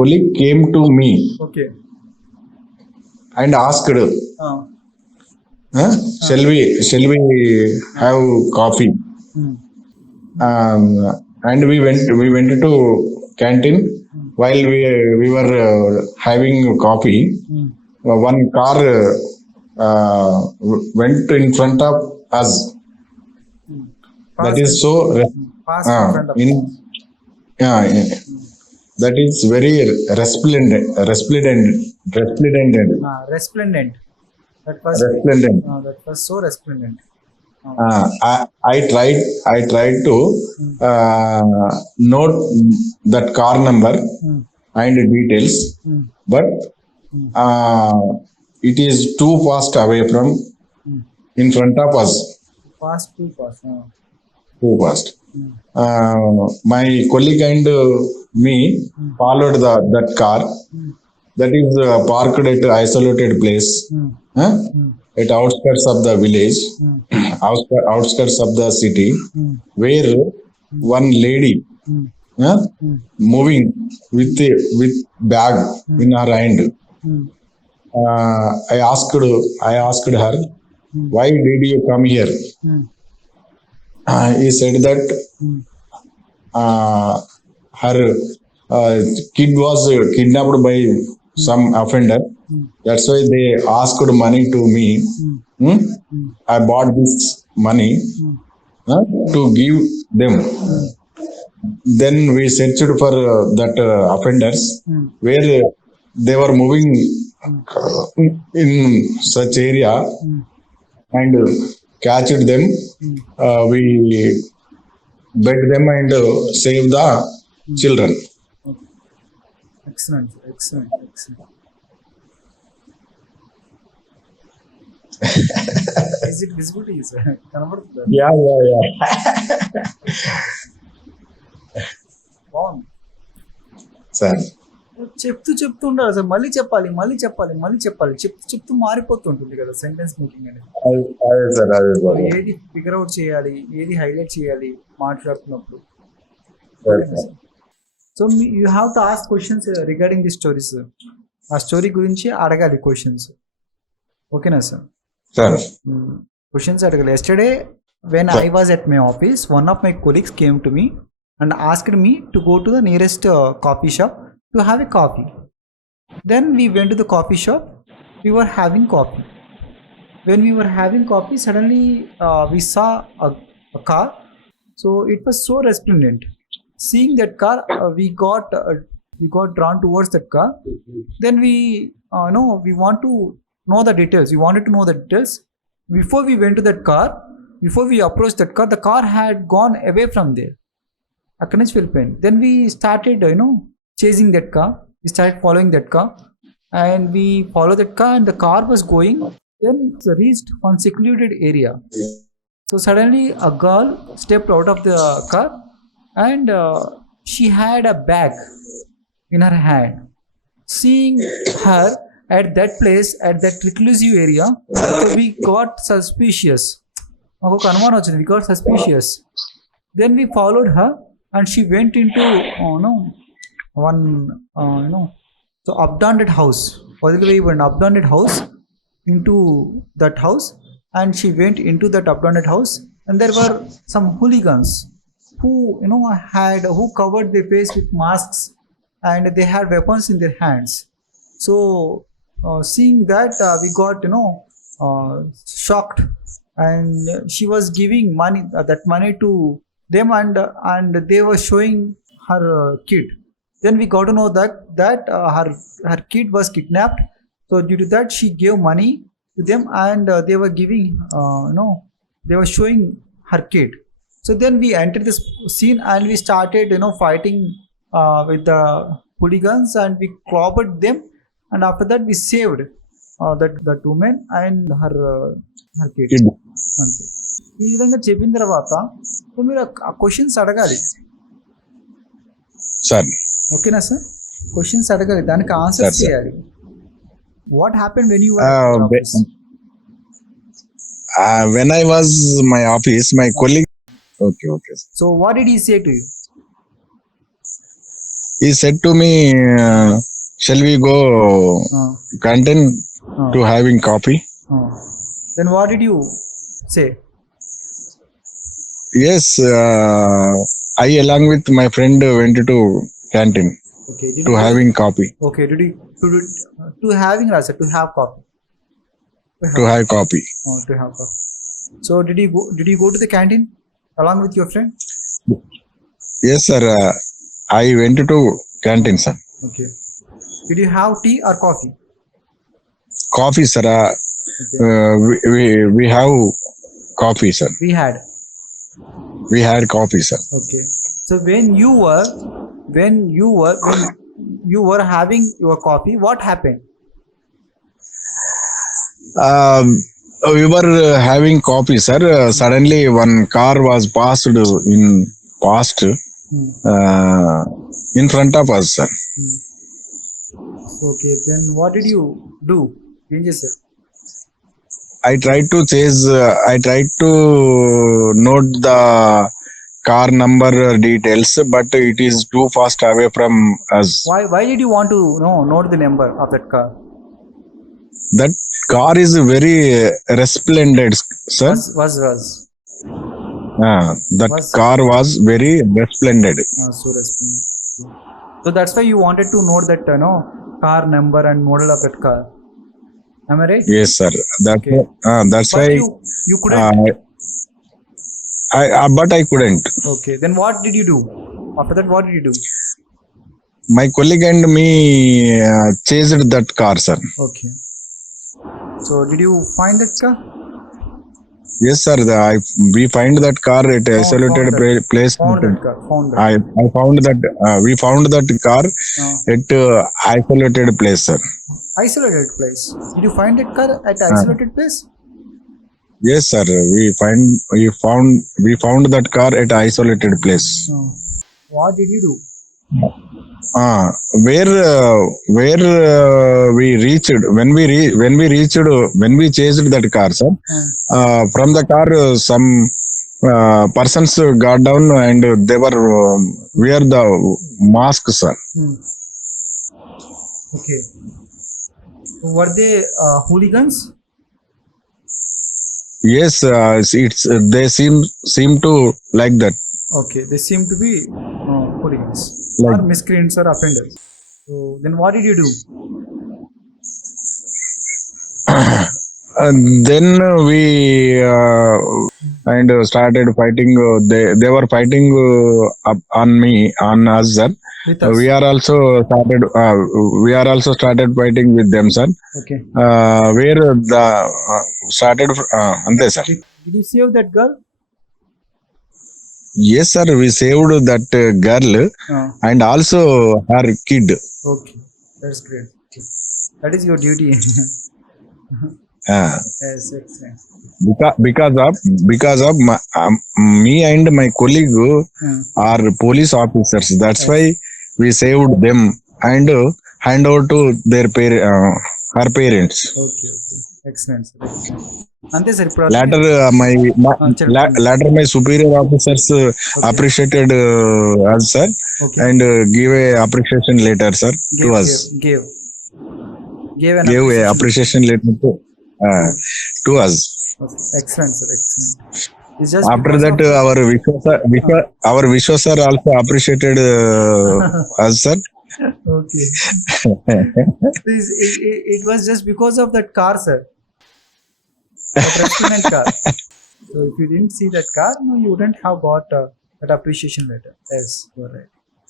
colleague came to me Okay. and asked, Uh, shall we have coffee? mm, Um, and we went to canteen. While we were having coffee, mm. one car went in front of us. That Passed is in, so passed in front of in us. yeah, that is very resplendent. Resplendent. That was Resplendent. that was so resplendent. I tried to note that car number Mm, and details, mm, but mm, uh, it is too fast away from mm. in front of us. Fast, too fast. Too fast. Mm, My colleague and me followed that car. mm, That is parked at isolated place, mm, huh? mm, At outskirts of the village, mm, outskirts of the city, mm, where one lady mm, huh, mm, moving with bag in her hand. mm, I asked her, why did you come here? mm, He said that mm, uh, her kid was kidnapped by some offender. That's why they asked money to me. Hmm? I bought this money to give them. Then we searched for that offenders where they were moving in such area and catched them. We beg them and save the children. Excellent, excellent, excellent. Is it visible to you, sir? కనబడుతుందా? Yeah. బాగుంది. Sir. చెప్తూ ఉండాలి sir, మళ్ళీ చెప్పాలి చెప్తూ మారిపోతుంటుంది కదా sentence making అనేది. అదే సార్, అదే సార్. ఏది ఫిగర్ అవుట్ చేయాలి, ఏది హైలైట్ చేయాలి మాట్లాడుతున్నప్పుడు. So you have to ask questions regarding the stories. ఆ స్టోరీ గురించి అడగాలి క్వశ్చన్స్. ఓకేనా సార్? సార్, క్వశ్చన్స్ అడగాలి. Yesterday when I was at my office, one of my colleagues came to me and asked me to go to the nearest coffee shop to have a coffee. Then we went to the coffee shop. We were having coffee. When we were having coffee, suddenly we saw a car. So it was so resplendent. Seeing that car, we got drawn towards that car. Then we want to know the details. We wanted to know the details. Before we went to that car, before we approached that car, the car had gone away from there. అక్కడి నుంచి వెళ్ళిపోయింది. Then we started chasing that car. We started following that car and we follow that car and the car was going. Then reached one secluded area. So suddenly a girl stepped out of the car and she had a bag in her hand. Seeing her at that place, at that reclusive area, so we got suspicious. మాకు ఒక అనుమానం వచ్చింది. We got suspicious. Then we followed her and she went into one so abandoned house. An abandoned house, into that house, and she went into that abandoned house, and there were some hooligans who who covered their face with masks and they had weapons in their hands. So seeing that, we got shocked, and she was giving money, that money to them, and they were showing her kid. Then we got to know that her kid was kidnapped. So due to that, she gave money to them, and they were giving they were showing her kid. So then we entered this scene and we started fighting with the hooligans, and we clobbered them, and after that we saved that woman and her kid. అంతే. ఈ విధంగా చెప్పిన తర్వాత మీరు questions అడగాలి. Sir, ఓకేనా sir? Questions అడగాలి, దానికి ఆన్సర్స్ చేయాలి. What happen when you when I was my office, my colleague. Okay. So what did he say to you? he said to me, shall we go Uh, canteen uh, to having coffee? uh. Then what did you say? Yes, I along with my friend went to canteen Okay. Did to you go? having coffee, Okay. Did you to having rasa to have coffee to to have have coffee. to have coffee. So did you go to the canteen along with your friend? Yes, sir. I went to canteen, sir. Okay. Did you have tea or coffee? Coffee, sir. Okay. We have coffee, sir. We had. We had coffee, sir. Okay. So when you were having your coffee, what happened? Um, we were having coffee, sir. Suddenly, one car was passed Hmm. in front of us, sir. Hmm. Okay. Then what did you do? ఏం చేశారు? I tried to chase. I tried to note the car number details, but it is too fast away from us. Why did you want to note the number of that car? That car is very resplendent, sir. Was That was car was very resplendent. so resplendent. So that's why you wanted to note that car number and model of that car. Am I right? Yes, sir. That's Okay. that's But why. you couldn't. Uh, but I couldn't. Okay. Then what did you do? After that, what did you do? My colleague and me chased that car, sir. Okay. So did you find that car? Yes, sir. We find that car at a isolated found that. place. Found that car. Found that. I found that we found that car Uh, at isolated place, sir. Isolated place. Did you find that car at isolated place? Yes, sir. We found that car at isolated place. What did you do? Where we reached when we chased that car, sir. From the car, some persons got down and they were wear the mask, sir. Okay. Were they hooligans? Yes, it's they seem to like that. Okay, they seem to be hooligans or Like miscreants or offenders. So then what did you do? and then we and started fighting. They were fighting on us, sir. With us? We are also started fighting with them, sir. Okay. Where the started ante, sir. Did you save that girl? Yes, sir. We saved that girl and also her kid. Okay, that's great. That is your duty. Yes, excellent. Because of me and my colleague are police officers. That's why we saved them and hand over to her parents. Okay, excellent, sir. Excellent. అంతే sir ఇప్పుడు Later, my superior officers appreciated us, sir, and give a appreciation letter, sir, to us. Gave A appreciation letter to us. Excellent, sir. Excellent. It's just After that, our Viswa sir also appreciated us, sir. Okay. It was just because of that car, sir. That restaurant car. So if you didn't see that car, no, you wouldn't have got that appreciation letter. Yes, you're right.